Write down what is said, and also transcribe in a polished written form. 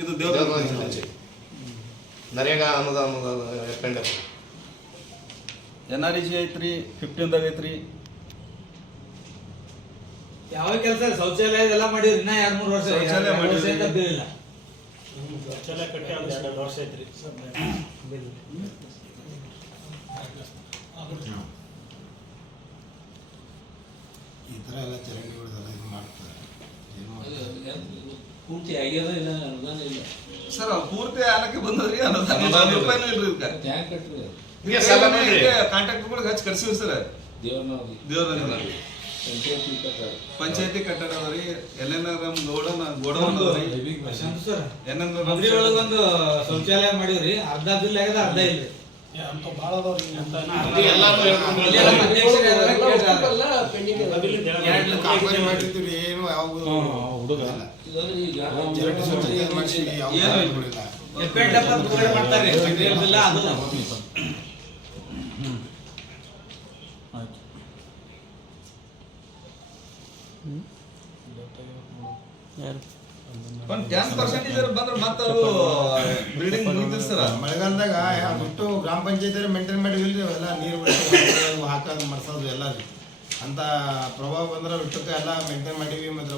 ಇದು ದೇವರ ನರೇಗಾ ಅನುದಾನದ ಟೆಂಡರ್ NREG ಐತ್ರಿ 15ದಾಗ ಐತ್ರಿ. ಯಾವ ಕೆಲಸ ಶೌಚಾಲಯ ಎಲ್ಲ ಮಾಡಿದ್ರಿ ಇನ್ನ 2-3 ವರ್ಷ ಶೌಚಾಲಯ ಮಾಡಿದ್ರಿ. ಬಿಲ್ ಇಲ್ಲ. ಶೌಚಾಲಯ ಕಟ್ಟಿ 2 ವರ್ಷ ಐತ್ರಿ. ಈ ಥರ ಎಲ್ಲ ಚರಂಡಿಗಳದೆಲ್ಲ ಇದು ಮಾಡ್ತಾರೆ. ಪೂರ್ತಿ ಆಗ್ಯದ ಇಲ್ಲ ಅನುದಾನ ಇಲ್ಲ ಸರ್ ಪೂರ್ತಿ ಆಲಕ್ಕೆ ಬಂದದ್ರಿ ಅನುದಾನ ರೂಪಾಯಿನೂ ಇಲ್ರಿ ಇದಕ್ಕೆ. ಟ್ಯಾಂಕ್ ಕಟ್ರಿ ಕಾಂಟ್ರಾಕ್ಟರ್ಗಳಿಗೆ ಹಚ್ಚಿ ಕರ್ಸಿವಿ ಸರ್. ದೇವ್ರ ಪಂಚಾಯತಿ ಕಟ್ಟಡ ಅದ್ರಿ. NNRM ಗೋಡೌನ್ ಅದ್ರಿ. ಮದ್ರಿ ಒಳಗೊಂದು ಶೌಚಾಲಯ ಮಾಡಿವ್ರಿ. ಅರ್ಧ ಬಿಲ್ ಆಗ್ಯದ, ಅರ್ಧ ಇಲ್ರಿ. ಅಂತ ಭಾಳ ಅದಾವ್ರಿ ಅಂತ ಕಾಮಗಾರಿ ಮಾಡಿರ್ತೀವಿ ಏನು ಯಾವುದು ಹುಡುಗ ಈಗ ಚರಂಡಿ ಸ್ವಚ್ಛತೆ ಮಾಡಿಸಿವಿ ಯಾವ ಮಾಡ್ತಾರೆ ಬಿಲ್ ಅದು ಒಂದು 10% ಬಂದ್ರೆ ಮತ್ತೆ ಅದು ಬಿಲ್ಡಿಂಗ್ ಮುಗಿದ್ರಿ ಸರ್. ಮಳೆಗಾಲದಾಗ ಬಿಟ್ಟು ಗ್ರಾಮ ಪಂಚಾಯತಿ ಮೇಂಟೈನ್ ಮಾಡಿವಿಲ್ರಿ ಅವೆಲ್ಲ ನೀರು ಹಾಕೋದು ಮಾಡ್ಸೋದು ಎಲ್ಲ ರೀ ಅಂತ ಪ್ರಭಾವ ಬಂದ್ರೆ ಬಿಟ್ಟಕ್ಕೆ ಎಲ್ಲ ಮೇಂಟೈನ್ ಮಾಡೀವಿ. ಮತ್ತೆ